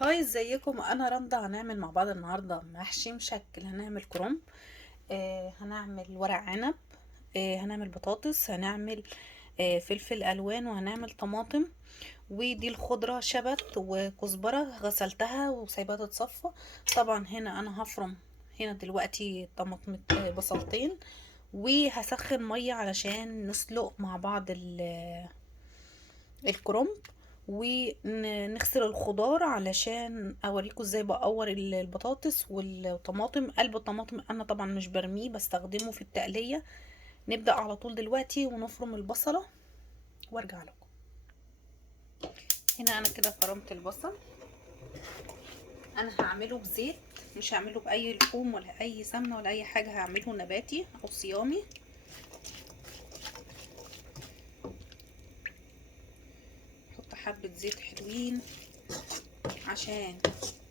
هاي، ازيكم؟ انا رندا. هنعمل مع بعض النهارده محشي مشكل. هنعمل كرنب، هنعمل ورق عنب، هنعمل بطاطس، هنعمل فلفل الوان، وهنعمل طماطم. ودي الخضره شبت وكزبره غسلتها وسايباها تتصفى. طبعا هنا انا هفرم هنا دلوقتي طماطم، بصلتين. وهسخن ميه علشان نسلق مع بعض الكرنب. ونغسل الخضار علشان اوريكم ازاي بقور البطاطس والطماطم. قلب الطماطم انا طبعا مش برميه، بستخدمه في التقلية. نبدأ على طول دلوقتي ونفرم البصلة وارجع لكم. هنا انا كده فرمت البصل. انا هعمله بزيت، مش هعمله باي لحوم ولا اي سمنة ولا اي حاجة. هعمله نباتي او صيامي. احط حبة زيت حلوين عشان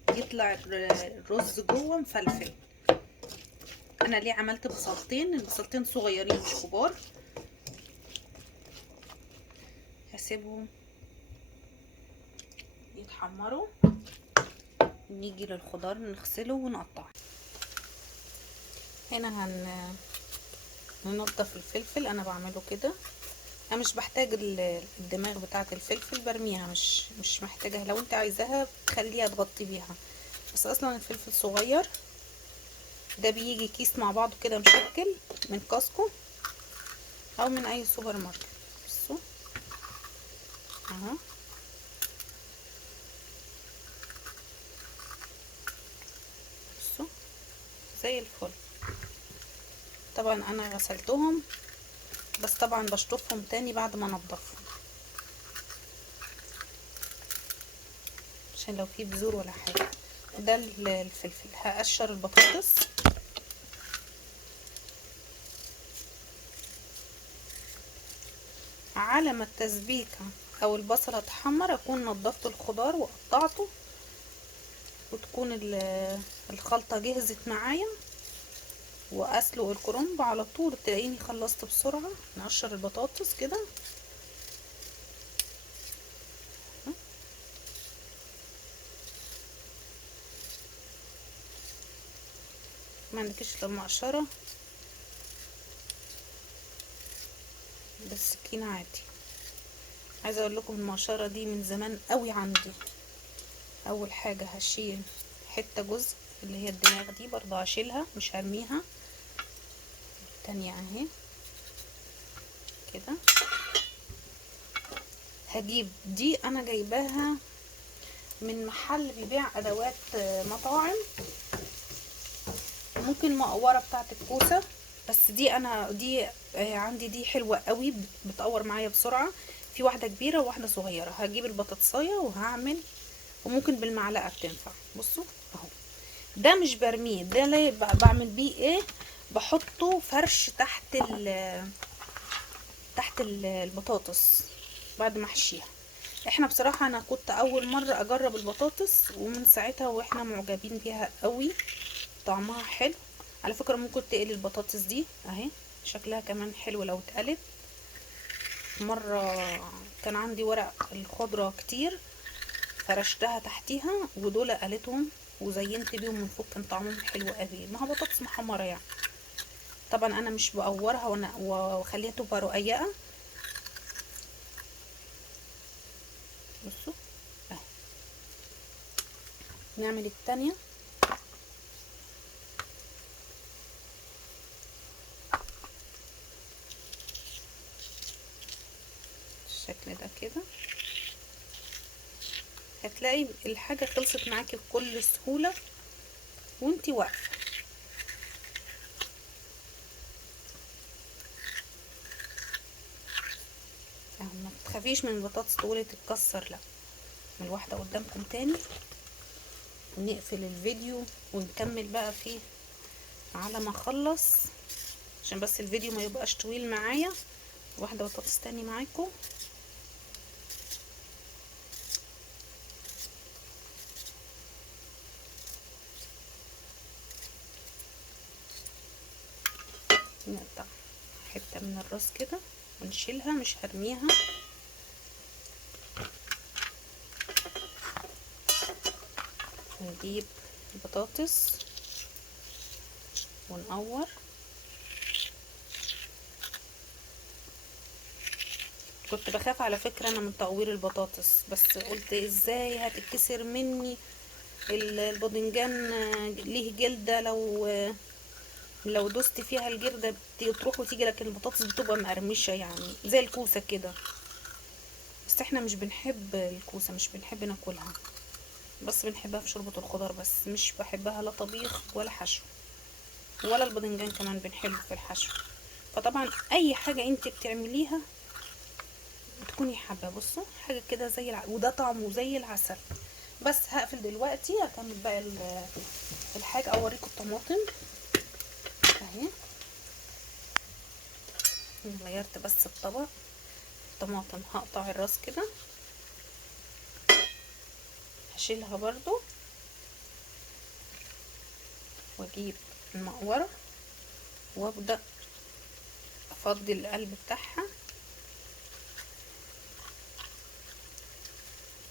يطلع الرز جوه مفلفل. انا ليه عملت بصلتين؟ البصلتين صغيرين مش كبار. هسيبهم يتحمروا. نيجي للخضار نغسله ونقطعه. هنا هننضف الفلفل. انا بعمله كده. انا مش بحتاج الدماغ بتاعه الفلفل، برميها. مش محتاجها. لو انت عايزاها تخليها تغطي بيها. بس اصلا الفلفل صغير. ده بيجي كيس مع بعضه كده مشكل من كاسكو او من اي سوبر ماركت. بصوا اهو. بصوا زي الفل. طبعا انا غسلتهم، بس طبعا بشطفهم تاني بعد ما انضفهم عشان لو في بذور ولا حاجه. ده الفلفل. هقشر البطاطس. على ما التسبيكه او البصله تحمر اكون نضفت الخضار وقطعته، وتكون الخلطه جهزت معايا. واسلق الكرنب على طول. تلاقيني خلصت بسرعه. نقشر البطاطس كده. ما عندكش لما مقشره بالسكينه عادي. عايزه اقول لكم المقشره دي من زمان قوي عندي. اول حاجه هشيل حته جزء اللي هي الدماغ دي، برضه هشيلها مش هرميها. التانية اهي كده. هجيب دي، انا جايباها من محل بيبيع ادوات مطاعم. ممكن مقوره بتاعه الكوسه. بس دي انا دي عندي دي حلوه قوي، بتقور معايا بسرعه. في واحده كبيره وواحده صغيره. هجيب البطاطسايه وهعمل. وممكن بالمعلقه بتنفع. بصوا اهو. ده مش برميه. ده ليه بعمل بيه ايه؟ بحطه فرش تحت البطاطس بعد ما احشيها. احنا بصراحة انا كنت اول مرة اجرب البطاطس، ومن ساعتها واحنا معجبين بيها قوي. طعمها حلو. على فكرة ممكن تقلي البطاطس دي اهي. شكلها كمان حلو لو اتقلت. مرة كان عندي ورق الخضرة كتير، فرشتها تحتيها ودول قلتهم وزينت بيهم من فوق. كان طعمهم حلو قوي. ما هو بطاطس محمرة يعني. طبعا انا مش بقورها واخليها تبقى رقيقة. بصوا اهي. نعمل التانية بالشكل ده كده. هتلاقي الحاجة خلصت معاكي بكل سهولة وانتي واقفة. ما تخافيش من البطاطس تقولي تتكسر، لا. من الواحدة قدامكم تاني. ونقفل الفيديو ونكمل بقى فيه على ما اخلص، عشان بس الفيديو ما يبقاش طويل معايا. واحدة بطاطس تاني معاكم. نقطع حتة من الراس كده ونشيلها، مش هرميها. نجيب البطاطس ونقور. كنت بخاف على فكرة انا من تقوير البطاطس، بس قلت ازاي هتتكسر مني الباذنجان، ليه جلدة، لو دوست فيها الجلدة تروح وتيجي، لكن البطاطس بتبقى مقرمشة يعني زي الكوسة كده. بس احنا مش بنحب الكوسة، مش بنحب ناكلها، بس بنحبها في شوربة الخضار، بس مش بحبها لا طبيخ ولا حشو، ولا الباذنجان كمان بنحبه في الحشو. فطبعا اي حاجة انت بتعمليها بتكوني حابة. بصوا حاجة كده زي وده طعمه زي العسل. بس هقفل دلوقتي، هكمل بقى الحاجة، اوريكم الطماطم اهي. غيرت بس الطبق. طماطم هقطع الراس كده، هشيلها برضو، واجيب المقورة وابدأ افضي القلب بتاعها.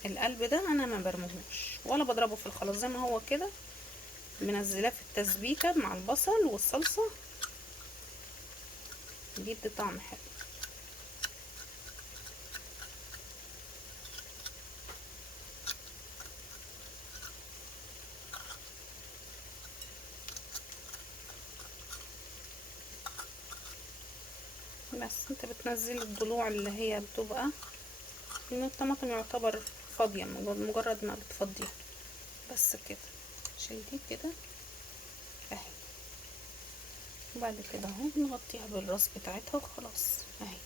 القلب ده انا ما برمهوش ولا بضربه في الخلاط، زي ما هو كده منزلاه في التسبيكة مع البصل والصلصة، بيدي طعم حلو. بس انت بتنزل الضلوع اللي هي بتبقى من الطماطم، يعتبر فاضية مجرد ما بتفضيها بس كده. شيليه كده اهي، وبعد كده اهو نغطيها بالراس بتاعتها وخلاص اهي.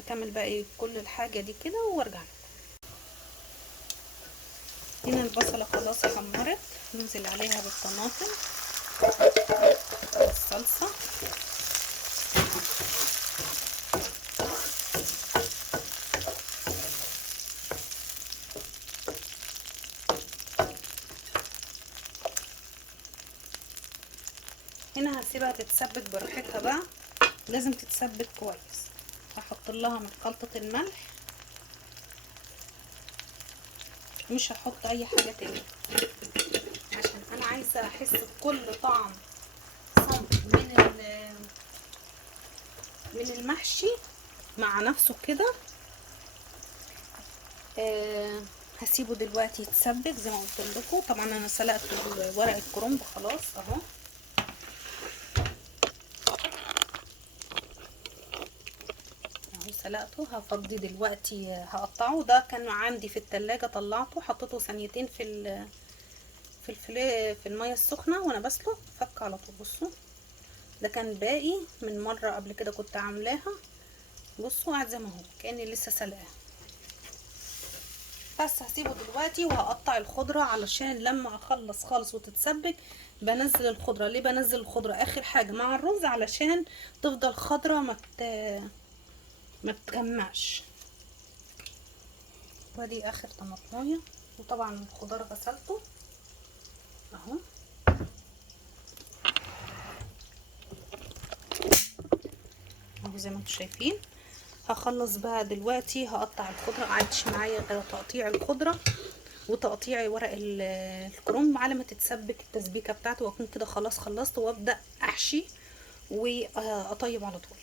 هكمل بقى ايه كل الحاجة دي كده وارجع لكم. هنا البصلة خلاص حمرت، ننزل عليها بالطماطم والصلصة. هنا هسيبها تتسبك براحتها بقى، لازم تتسبك كويس. هحط لها من خلطة الملح، مش هحط اي حاجة تانية عشان انا عايزة احس بكل طعم صنف من المحشي مع نفسه كده. هسيبه دلوقتي يتسبك زي ما قلت لكم. طبعا انا سلقت ورق الكرنب خلاص اهو. سلقته، هفضي دلوقتي هقطعه. ده كان عندي في التلاجة، طلعته حطيته ثانيتين في المية السخنة وانا بسلق، فك على طول. بصوا ده كان باقي من مرة قبل كده كنت عاملاها. بصوا قاعد زي ما هو كأني لسه سلقاه. بس هسيبه دلوقتي وهقطع الخضرة علشان لما اخلص خالص وتتسبك بنزل الخضرة. ليه بنزل الخضرة اخر حاجة مع الرز؟ علشان تفضل خضرة ما تغمقش. ودي اخر طماطمايه، وطبعا الخضار غسلته اهو. اهو زي ما انتم شايفين. هخلص بقى دلوقتي هقطع الخضره، قعدتش معايا غير تقطيع الخضره وتقطيع ورق الكرنب على ما تتسبك التسبيكه بتاعته، واكون كده خلاص خلصت، وابدا احشي واطيب على طول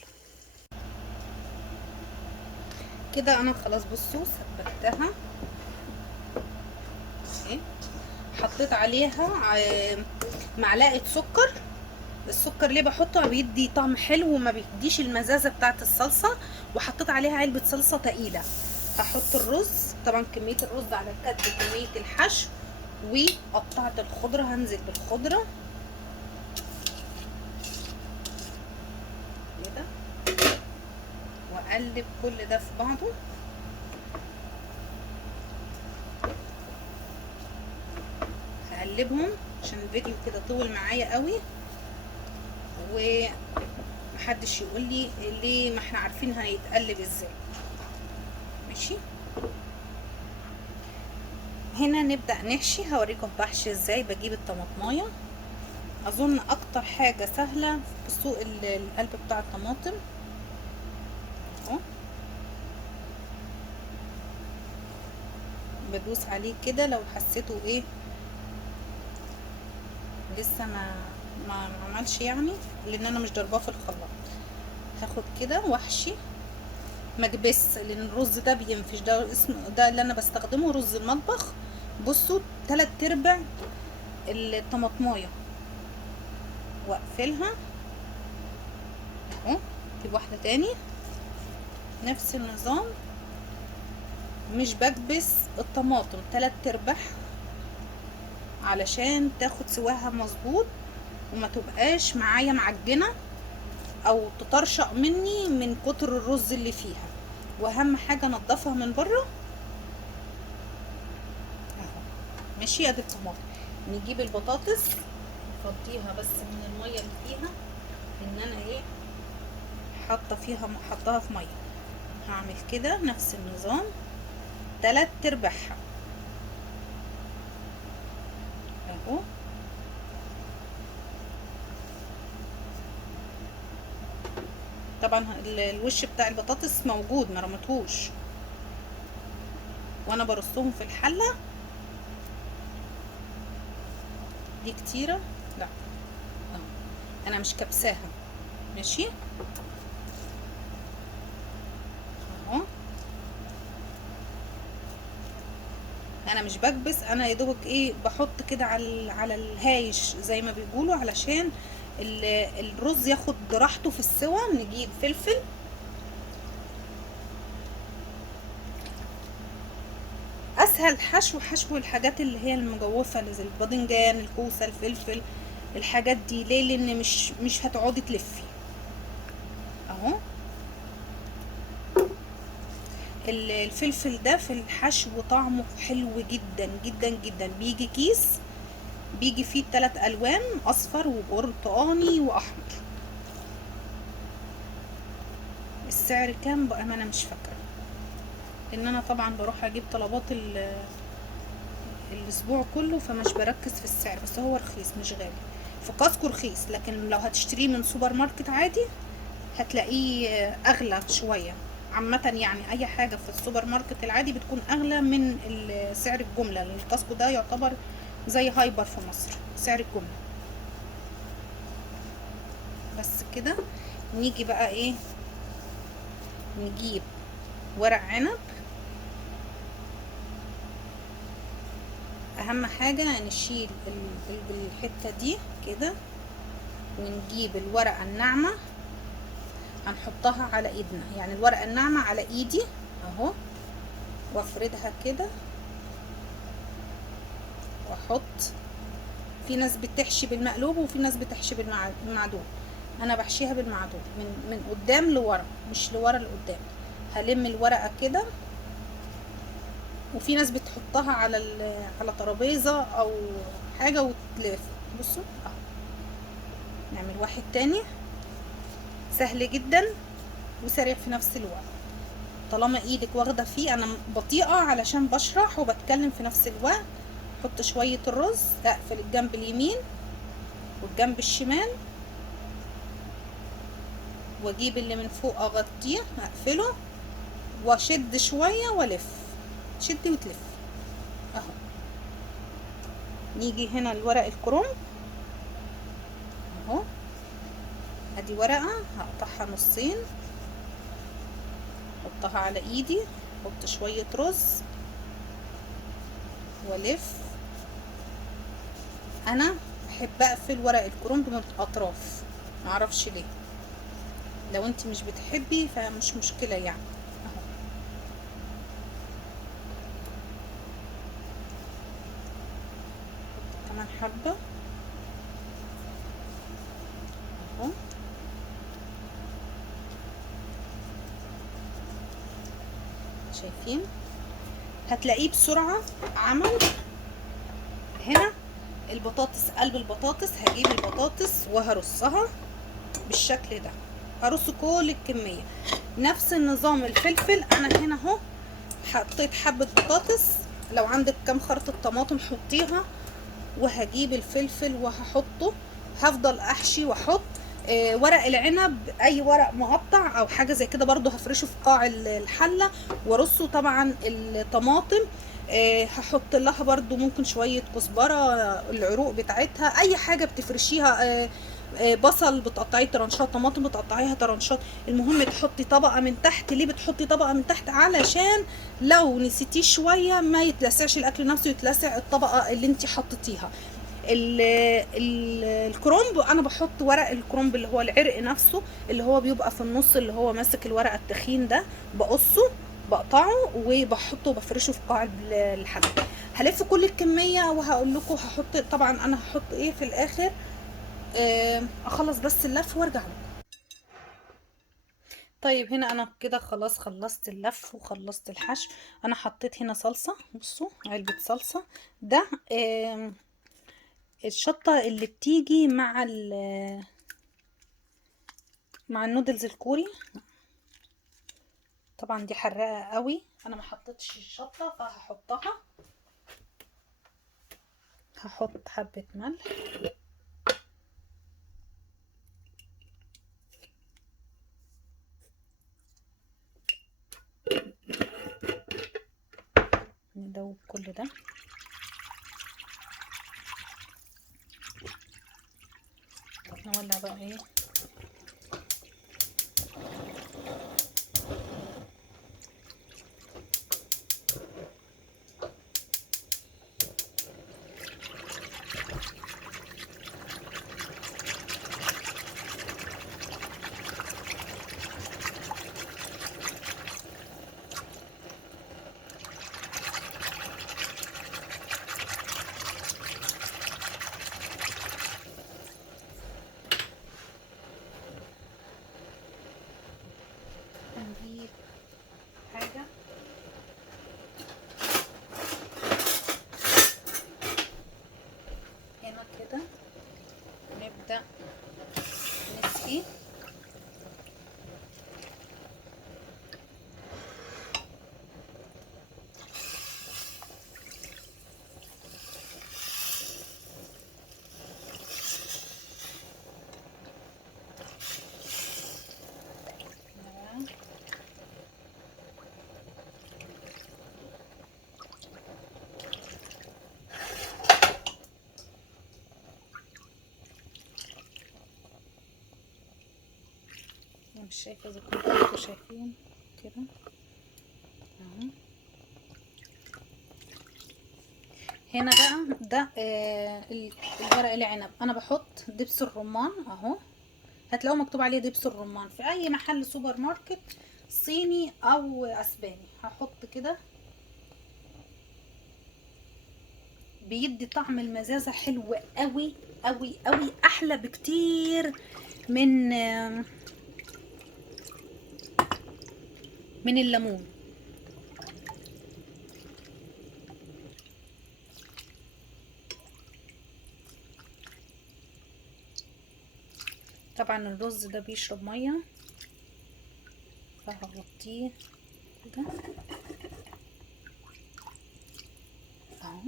كده. انا خلاص بصوا سبكتها اهي، حطيت عليها معلقه سكر. السكر ليه بحطه؟ بيدي طعم حلو وما بيديش المزازه بتاعه الصلصه. وحطيت عليها علبه صلصه تقيله. هحط الرز، طبعا كميه الرز على قد كميه الحشو. وقطعت الخضره، هنزل بالخضره كده واقلب كل ده في بعضه. هقلبهم عشان الفيديو كده طول معايا قوي، ومحدش يقول لي ليه، ما احنا عارفين هيتقلب ازاي. ماشي، هنا نبدأ نحشي. هوريكم بحشي ازاي. بجيب الطماطمايه، اظن اكتر حاجة سهلة في سوق القلب بتاع الطماطم اهو. بدوس عليه كده، لو حسيته ايه لسه ما عملش يعني، لان انا مش ضرباه في الخلاط. هاخد كده واحشي مكبس، لان الرز ده بينفش، ده اسمه ده اللي انا بستخدمه رز المطبخ. بصوا 3/4 الطماطمايه، واقفلها اهو. اجيب واحده تاني نفس النظام، مش بكبس الطماطم 3/4 علشان تاخد سواها مظبوط وما تبقاش معايا معجنه او تطرشق مني من كتر الرز اللي فيها. واهم حاجه انضفها من بره اهو. ماشي، ادي الطماطم. نجيب البطاطس نفضيها بس من الميه اللي فيها، ان انا ايه حطها في ميه. هعمل كده نفس النظام 3/4 اهو. طبعا الوش بتاع البطاطس موجود، ما رمتهوش وانا برصهم في الحله. دي كتيره، لا اهو، انا مش كبساها. ماشي اهو. انا مش بكبس، انا يا دوبك ايه بحط كده على الهايش زي ما بيقولوا، علشان الرز ياخد راحته في السوا. نجيب فلفل، اسهل حشو الحاجات اللي هي المجوفه، اللي زي الباذنجان، الكوسه، الفلفل، الحاجات دي. ليه؟ لان مش هتقعدي تلفي اهو. الفلفل ده في الحشو طعمه حلو جدا جدا جدا. بيجي كيس بيجي فيه 3 الوان، اصفر وبرتقاني واحمر. السعر كام بقى؟ ما انا مش فاكره، لان انا طبعا بروح اجيب طلبات الاسبوع كله، فمش بركز في السعر. بس هو رخيص مش غالي، في كاسكو رخيص، لكن لو هتشتريه من سوبر ماركت عادي هتلاقيه اغلى شويه. عامه يعني اي حاجه في السوبر ماركت العادي بتكون اغلى من سعر الجمله، لان الكاسكو ده يعتبر زي هايبر في مصر سعر الجمله. بس كده. نيجي بقى ايه، نجيب ورق عنب. اهم حاجة نشيل الحتة دي كده، ونجيب الورقة الناعمة هنحطها على ايدنا، يعني الورقة الناعمة على ايدي اهو، وافردها كده واحط. في ناس بتحشي بالمقلوب وفي ناس بتحشي بالمعدول. انا بحشيها بالمعدول، من قدام لورا، مش لورا لقدام. هلم الورقة كده، وفي ناس بتحطها على ترابيزه او حاجه وتلف. بصوا اهو. نعمل واحد تاني، سهل جدا وسريع في نفس الوقت. طالما ايدك واخده فيه، انا بطيئه علشان بشرح وبتكلم في نفس الوقت. حط شويه الرز، اقفل الجنب اليمين والجنب الشمال، واجيب اللي من فوق اغطيه اقفله، واشد شويه والف، تشدي وتلف اهو. نيجي هنا الورق الكرنب اهو. ادي ورقة هقطعها نصين، احطها على ايدي، احط شوية رز والف. انا بحب اقفل ورق الكرنب من الاطراف، معرفش ليه. لو انت مش بتحبي فمش مشكلة يعني اهو. كمان حبة اهو. شايفين؟ هتلاقيه بسرعة عمل. هنا البطاطس، قلب البطاطس، هجيب البطاطس وهرصها بالشكل ده، هرص كل الكمية. نفس النظام الفلفل، انا هنا اهو حطيت حبة بطاطس، لو عندك كام خرطة طماطم حطيها، وهجيب الفلفل وهحطه. هفضل احشي واحط ورق العنب، اي ورق مقطع او حاجه زي كده برضو هفرشه في قاع الحله وارصه. طبعا الطماطم هحط لها برضو ممكن شوية كزبرة، العروق بتاعتها، اي حاجة بتفرشيها. بصل بتقطعيه طرنشات، طماطم بتقطعيها طرنشات. المهم تحطي طبقة من تحت. ليه بتحطي طبقة من تحت؟ علشان لو نسيتيه شوية ما يتلسعش الاكل نفسه، يتلسع الطبقة اللي انت حطيتيها. الكرنب انا بحط ورق الكرنب اللي هو العرق نفسه، اللي هو بيبقى في النص، اللي هو ماسك الورقة التخين ده، بقصه بقطعه وبحطه وبفرشه في قاع الحلة. هلف كل الكمية وهقول لكم هحط. طبعا انا هحط ايه في الاخر. اخلص بس اللف وارجع لكم. طيب هنا انا كده خلاص خلصت اللف وخلصت الحشو. انا حطيت هنا صلصة، بصوا علبة صلصة. ده الشطة اللي بتيجي مع النودلز الكوري. طبعا دي حراقة قوي، انا ما حطيتش الشطة فهحطها. هحط حبة ملح، ندوب كل ده. نولع بقى ايه. هنجيب حاجة هنا كده، نبدأ نسقي. انا مش شايفة اذا كنتوا شايفين كده اهو. هنا بقى ده الورق العنب. انا بحط دبس الرمان اهو، هتلاقوا مكتوب عليه دبس الرمان في اي محل سوبر ماركت صيني او اسباني. هحط كده، بيدي طعم المزازة حلو قوي قوي قوي، احلى بكتير من الليمون. طبعا الرز ده بيشرب ميه فهغطيه كده اهو.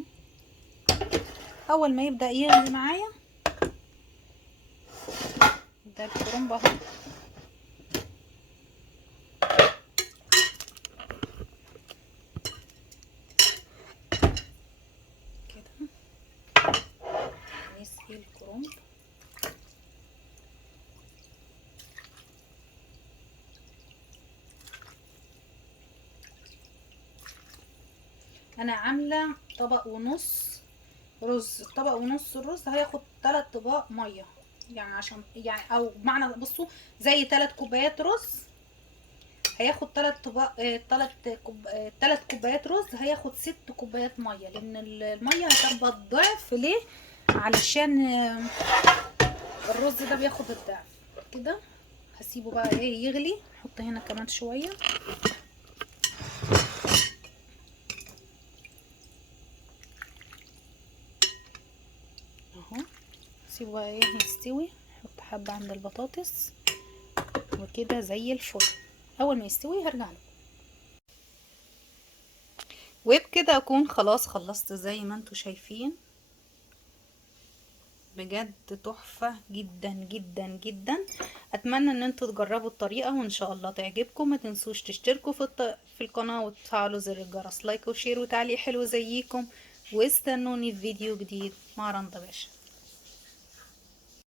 اول ما يبدأ يغلي معايا ده الكرنب اهو، كده نسقي الكرنب. انا عامله طبق ونص رز. طبق ونص الرز هياخد 3 طباق ميه، يعني عشان يعني او بمعنى بصوا زي 3 كوبايات رز هياخد 3 طباق 3 كوبايات رز هياخد 6 كوبايات ميه، لان الميه هتبقى الضعف. ليه؟ علشان الرز ده بياخد الضعف. كده هسيبه بقى ايه يغلي. احط هنا كمان شويه اهو. سيبه بقى ايه يستوي. احط حبه عند البطاطس وكده زي الفل. اول ما يستوي هرجع له. وبكده اكون خلاص خلصت زي ما انتوا شايفين. بجد تحفة جدا جدا جدا. اتمنى ان انتوا تجربوا الطريقة وان شاء الله تعجبكم. ما تنسوش تشتركوا في القناة وتفعلوا زر الجرس، لايك وشير وتعليق حلو زيكم، واستنوني في فيديو جديد مع رندا باشا.